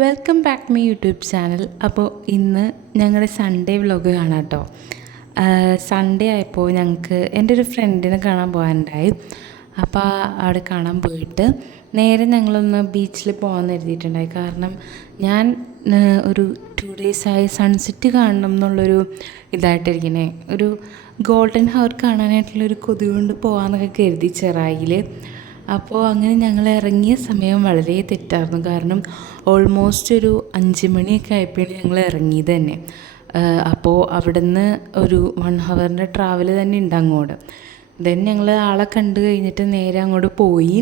Welcome back my YouTube channel. അപ്പോൾ ഇന്ന് ഞങ്ങളുടെ സൺഡേ വ്ലോഗ് കാണാം കേട്ടോ. സൺഡേ ആയപ്പോൾ ഞങ്ങൾക്ക് എൻ്റെ ഒരു ഫ്രണ്ടിനെ കാണാൻ പോകാനുണ്ടായി. അപ്പോൾ അവിടെ കാണാൻ പോയിട്ട് നേരെ ഞങ്ങളൊന്ന് ബീച്ചിൽ പോകാമെന്ന് എഴുതിയിട്ടുണ്ടായി. കാരണം ഞാൻ ഒരു 2 ഡേയ്സായി സൺസെറ്റ് കാണണം എന്നുള്ളൊരു ഇതായിട്ടിരിക്കണേ, ഒരു ഗോൾഡൻ ഹവർ കാണാനായിട്ടുള്ളൊരു കൊതി കൊണ്ട് പോകാമെന്നൊക്കെ കരുതി ചെറായിൽ. അപ്പോൾ അങ്ങനെ ഞങ്ങൾ ഇറങ്ങിയ സമയം വളരെ തെറ്റായിരുന്നു. കാരണം ഓൾമോസ്റ്റ് ഒരു 5 മണിയൊക്കെ ആയപ്പോഴാണ് ഞങ്ങൾ ഇറങ്ങിയത് തന്നെ. അപ്പോൾ അവിടുന്ന് ഒരു 1 ഹവറിൻ്റെ ട്രാവൽ തന്നെ ഉണ്ട് അങ്ങോട്ട്. ദെൻ ഞങ്ങൾ ആളെ കണ്ടു കഴിഞ്ഞിട്ട് നേരെ അങ്ങോട്ട് പോയി.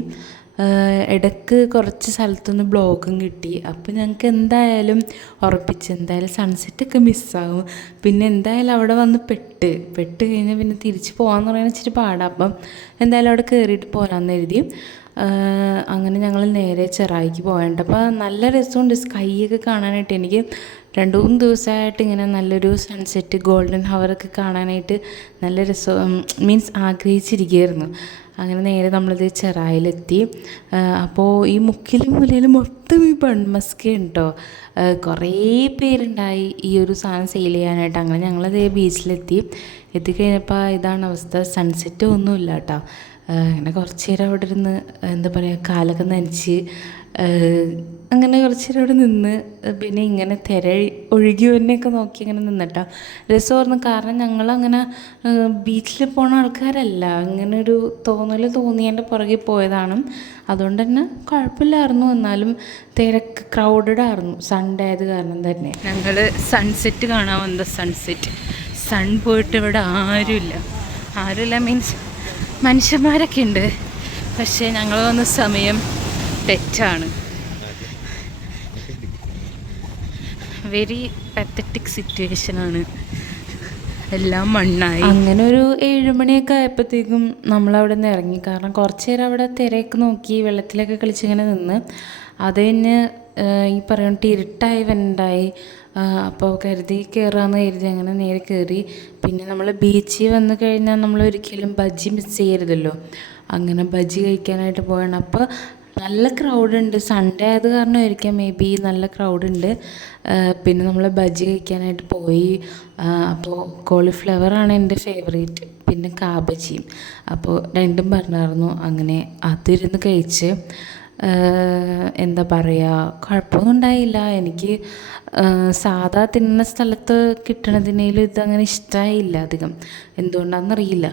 ഇടയ്ക്ക് കുറച്ച് സ്ഥലത്തുനിന്ന് ബ്ലോക്കും കിട്ടി. അപ്പോൾ ഞങ്ങൾക്ക് എന്തായാലും ഉറപ്പിച്ച് എന്തായാലും സൺസെറ്റൊക്കെ മിസ്സാകും, പിന്നെ എന്തായാലും അവിടെ വന്ന് പെട്ട് കഴിഞ്ഞാൽ പിന്നെ തിരിച്ച് പോകാമെന്ന് പറയുന്നത് ഇച്ചിരി പാടാണ്. അപ്പം എന്തായാലും അവിടെ കയറിയിട്ട് പോരാമെന്ന് എഴുതി. അങ്ങനെ ഞങ്ങൾ നേരെ ചെറായിക്ക് പോകേണ്ട. അപ്പോൾ നല്ല രസമുണ്ട് സ്കൈയൊക്കെ കാണാനായിട്ട്. എനിക്ക് 2-3 ദിവസമായിട്ട് ഇങ്ങനെ നല്ലൊരു സൺസെറ്റ് ഗോൾഡൻ ഹവറൊക്കെ കാണാനായിട്ട് നല്ല രസം, മീൻസ് ആഗ്രഹിച്ചിരിക്കുകയായിരുന്നു. അങ്ങനെ നേരെ നമ്മളിത് ചെറായിലെത്തി. അപ്പോൾ ഈ മുക്കിലും മൂലയിലും മൊത്തം ഈ ബൺമസ്ക ഉണ്ടോ, കുറേ പേരുണ്ടായി ഈ ഒരു സാധനം സെയിൽ ചെയ്യാനായിട്ട്. അങ്ങനെ ഞങ്ങളത് ബീച്ചിലെത്തിക്കഴിഞ്ഞപ്പോൾ ഇതാണ് അവസ്ഥ. സൺസെറ്റ് ഒന്നുമില്ല കേട്ടോ. അങ്ങനെ കുറച്ച് നേരം അവിടെ ഇരുന്ന് എന്താ പറയുക, കാലൊക്കെ നനച്ച് അങ്ങനെ കുറച്ച് നേരം അവിടെ നിന്ന് പിന്നെ ഇങ്ങനെ ഒഴുകി വരുന്നതൊക്കെ നോക്കി അങ്ങനെ നിന്നിട്ടാ രസമായിരുന്നു. കാരണം ഞങ്ങളങ്ങനെ ബീച്ചിൽ പോണ ആൾക്കാരല്ല, അങ്ങനെ ഒരു തോന്നൽ തോന്നിയതിൻ്റെ പുറകെ പോയതാണ്. അതുകൊണ്ട് തന്നെ കുഴപ്പമില്ലായിരുന്നു. എന്നാലും തിരക്ക് ക്രൗഡഡ് ആയിരുന്നു സൺഡേ ആയത് കാരണം തന്നെ. ഞങ്ങൾ സൺസെറ്റ് കാണാൻ വന്ന സൺ പോയിട്ട് ഇവിടെ ആരുമില്ല മീൻസ് മനുഷ്യന്മാരൊക്കെ ഉണ്ട്, പക്ഷേ ഞങ്ങൾ വന്ന സമയം തെറ്റാണ്. വെരി പത്തറ്റിക് സിറ്റുവേഷനാണ്. എല്ലാം മണ്ണായി. അങ്ങനെ ഒരു 7 മണിയൊക്കെ ആയപ്പോഴത്തേക്കും നമ്മളവിടെ നിന്ന് ഇറങ്ങി. കാരണം കുറച്ച് നേരം അവിടെ തിരയൊക്കെ നോക്കി വെള്ളത്തിലൊക്കെ കളിച്ചിങ്ങനെ നിന്ന്. അത് കഴിഞ്ഞ് ഈ പറയുന്നത് ഇരുട്ടായി വന്നുണ്ടായി. അപ്പോൾ കയറാമെന്ന് കരുതി അങ്ങനെ നേരെ കയറി. പിന്നെ നമ്മൾ ബീച്ചിൽ വന്നു കഴിഞ്ഞാൽ നമ്മൾ ഒരിക്കലും ബജ്ജി മിസ് ചെയ്യരുതല്ലോ. അങ്ങനെ ബജ്ജി കഴിക്കാനായിട്ട് പോയാണ്. അപ്പോൾ നല്ല ക്രൗഡുണ്ട്, സൺഡേ ആയത് കാരണമായിരിക്കാം മേ ബി നല്ല ക്രൗഡുണ്ട്. പിന്നെ നമ്മൾ ബജ്ജി കഴിക്കാനായിട്ട് പോയി. അപ്പോൾ കോളിഫ്ലവറാണ് എൻ്റെ ഫേവറേറ്റ്, പിന്നെ കാബജിയും. അപ്പോൾ രണ്ടും പറഞ്ഞായിരുന്നു. അങ്ങനെ അതിരുന്ന് കഴിച്ച് എന്താ പറയുക, കുഴപ്പമൊന്നും ഉണ്ടായില്ല. എനിക്ക് സാധാ തിന്നുന്ന സ്ഥലത്ത് കിട്ടണതിനേലും ഇതങ്ങനെ ഇഷ്ടമായില്ല അധികം. എന്തുകൊണ്ടാണെന്നറിയില്ല.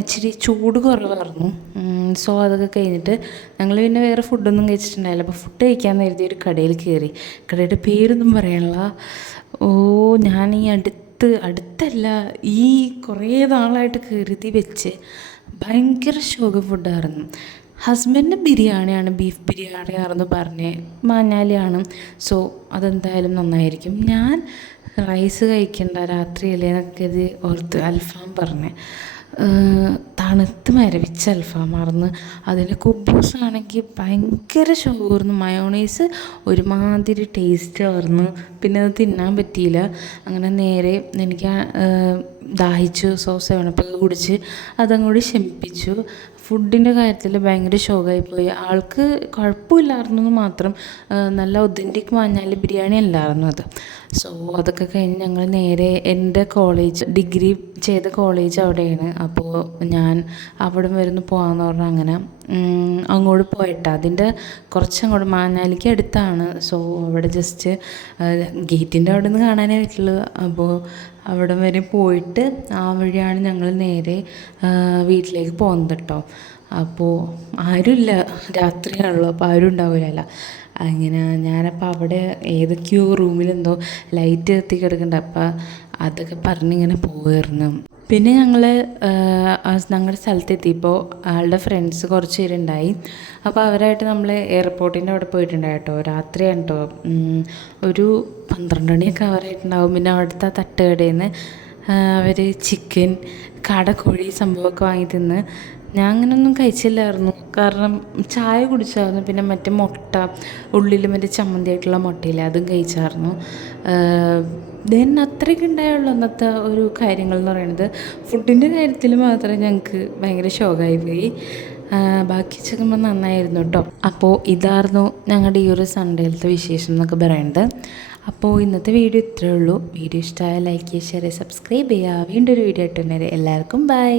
ഇച്ചിരി ചൂട് കുറവായിരുന്നു. സോ അതൊക്കെ കഴിഞ്ഞിട്ട് ഞങ്ങൾ പിന്നെ വേറെ ഫുഡൊന്നും കഴിച്ചിട്ടുണ്ടായില്ല. അപ്പോൾ ഫുഡ് കഴിക്കാമെന്ന് കരുതി ഒരു കടയിൽ കയറി. കടയുടെ പേരൊന്നും പറയണില്ല. ഞാൻ ഈ അടുത്തല്ല, ഈ കുറേ നാളായിട്ട് കരുതി വെച്ച് ഭയങ്കര ശോക ഫുഡായിരുന്നു. ഹസ്ബൻഡ് ബിരിയാണിയാണ്, ബീഫ് ബിരിയാണിയാണെന്ന് പറഞ്ഞ് മഞ്ഞാലിയാണ്. സോ അതെന്തായാലും നന്നായിരിക്കും. ഞാൻ റൈസ് കഴിക്കണ്ട രാത്രിയല്ലേ എന്നൊക്കെ ഇത് ഓർത്ത് അൽഫാം പറഞ്ഞ് തണുത്ത് മരവിച്ച അൽഫാമായിരുന്നു. അതിൻ്റെ കുബൂസാണെങ്കിൽ ഭയങ്കര ഷുഗർന്ന്, മയോണൈസ് ഒരുമാതിരി ടേസ്റ്റ് ആയിരുന്നു. പിന്നെ അത് തിന്നാൻ പറ്റിയില്ല. അങ്ങനെ നേരെ എനിക്ക് ദാഹിച്ചു. സോസ് വേണപ്പൊക്കെ കുടിച്ച് അതങ്ങോട്ട് ശമിപ്പിച്ചു. ഫുഡിൻ്റെ കാര്യത്തിൽ ഭയങ്കര ഷോക്കായിപ്പോയി. ആൾക്ക് കുഴപ്പമില്ലായിരുന്നു മാത്രം. നല്ല ഒതൻറ്റിക് മഞ്ഞാലി ബിരിയാണി അല്ലായിരുന്നു അത്. സോ അതൊക്കെ കഴിഞ്ഞ് ഞങ്ങൾ നേരെ എൻ്റെ കോളേജ്, ഡിഗ്രി ചെയ്ത കോളേജ് അവിടെയാണ്. അപ്പോൾ ഞാൻ അവിടെ വരുന്നു പോകാമെന്ന് പറഞ്ഞാൽ അങ്ങനെ അങ്ങോട്ട് പോയിട്ടാണ്. അതിൻ്റെ കുറച്ചങ്ങോട്ട് മാഞ്ഞാലിക്ക് അടുത്താണ്. സോ അവിടെ ജസ്റ്റ് ഗേറ്റിൻ്റെ അവിടെ നിന്ന് കാണാനേ പറ്റുള്ളൂ. അപ്പോൾ അവിടെ വരെ പോയിട്ട് ആ വഴിയാണ് ഞങ്ങൾ നേരെ വീട്ടിലേക്ക് പോകുന്നത് കേട്ടോ. അപ്പോൾ ആരുമില്ല, രാത്രിയാണല്ലോ, അപ്പോൾ ആരും ഉണ്ടാവില്ല. അങ്ങനെ ഞാനപ്പോൾ അവിടെ ഏതൊക്കെയോ റൂമിലെന്തോ ലൈറ്റ് കത്തി കിടക്കുന്നുണ്ട്. അപ്പോൾ അതൊക്കെ പറഞ്ഞിങ്ങനെ പോവുമായിരുന്നു. പിന്നെ ഞങ്ങൾ ഞങ്ങളുടെ സ്ഥലത്തെത്തിയപ്പോൾ ആളുടെ ഫ്രണ്ട്സ് കുറച്ച് പേരുണ്ടായി. അപ്പോൾ അവരായിട്ട് നമ്മൾ എയർപോർട്ടിൻ്റെ അവിടെ പോയിട്ടുണ്ടായി കേട്ടോ. രാത്രിയാണ് കേട്ടോ, ഒരു 12 മണിയൊക്കെ അവരായിട്ടുണ്ടാവും. പിന്നെ അവിടുത്തെ തട്ടുകടയിൽ നിന്ന് അവർ ചിക്കൻ, കാടക്കോഴി സംഭവമൊക്കെ വാങ്ങി തിന്ന്. ഞാൻ അങ്ങനെയൊന്നും കഴിച്ചില്ലായിരുന്നു, കാരണം ചായ കുടിച്ചായിരുന്നു. പിന്നെ മറ്റേ മുട്ട, ഉള്ളിൽ മറ്റേ ചമ്മന്തിയായിട്ടുള്ള മുട്ടയില്ലേ, അതും കഴിച്ചായിരുന്നു. ദെൻ അത്രയൊക്കെ ഉണ്ടായുള്ളൂ അന്നത്തെ ഒരു കാര്യങ്ങൾ എന്ന് പറയുന്നത്. ഫുഡിൻ്റെ കാര്യത്തിൽ മാത്രമേ ഞങ്ങൾക്ക് ഭയങ്കര ഷോക്കായി പോയി. ബാക്കി ചെക്കുമ്പോൾ നന്നായിരുന്നു കേട്ടോ. അപ്പോൾ ഇതായിരുന്നു ഞങ്ങളുടെ ഈ ഒരു സൺഡേയിലത്തെ വിശേഷം എന്നൊക്കെ പറയുന്നത്. അപ്പോൾ ഇന്നത്തെ വീഡിയോ ഇത്രയേ ഉള്ളൂ. വീഡിയോ ഇഷ്ടമായ ലൈക്ക് ചെയ്യുക, ഷെയർ ചെയ്യുക, സബ്സ്ക്രൈബ് ചെയ്യുക. വീണ്ടും ഒരു വീഡിയോ ആയിട്ട് തന്നെ എല്ലാവർക്കും ബൈ.